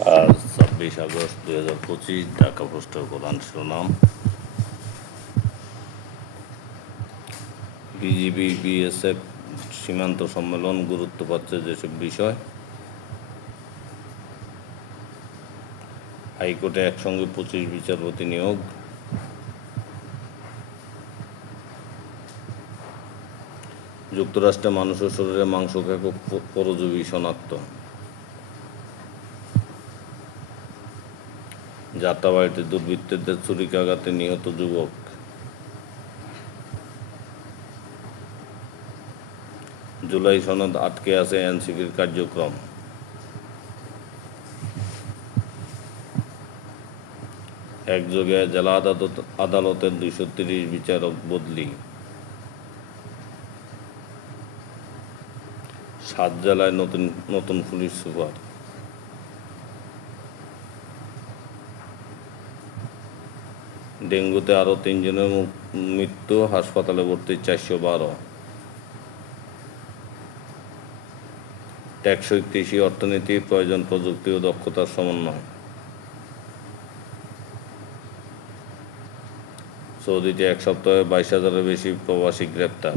আজ ছাব্বিশ আগস্ট দুই হাজার পঁচিশ ঢাকা পোস্টের প্রধান শিরোনাম বিজিবি, বিএসএফ, সীমান্ত সম্মেলন গুরুত্ব পাচ্ছে যেসব বিষয়। হাইকোর্টে একসঙ্গে পঁচিশ বিচারপতি নিয়োগ যুক্তরাষ্ট্রে মানুষের শরীরে মাংস খেক পরজীবী শনাক্ত যাত্রাবাড়িতে দুর্বৃত্তদের ছুরিকাঘাতে নিহত যুবক। জুলাই সনদ আটকে আছে এনসিপির কার্যক্রম। একযোগে জেলা আদালত আদালতের দুইশো তিরিশ বিচারক বদলি। সাত জেলায় নতুন নতুন পুলিশ সুপার। ডেঙ্গুতে আরও তিনজনের মৃত্যু, হাসপাতালে ভর্তি চারশো বারো। টেকসই কৃষি অর্থনীতি, প্রয়োজন প্রযুক্তি ও দক্ষতার সমন্বয়। সৌদিতে এক সপ্তাহে বাইশ হাজারের বেশি প্রবাসী গ্রেপ্তার।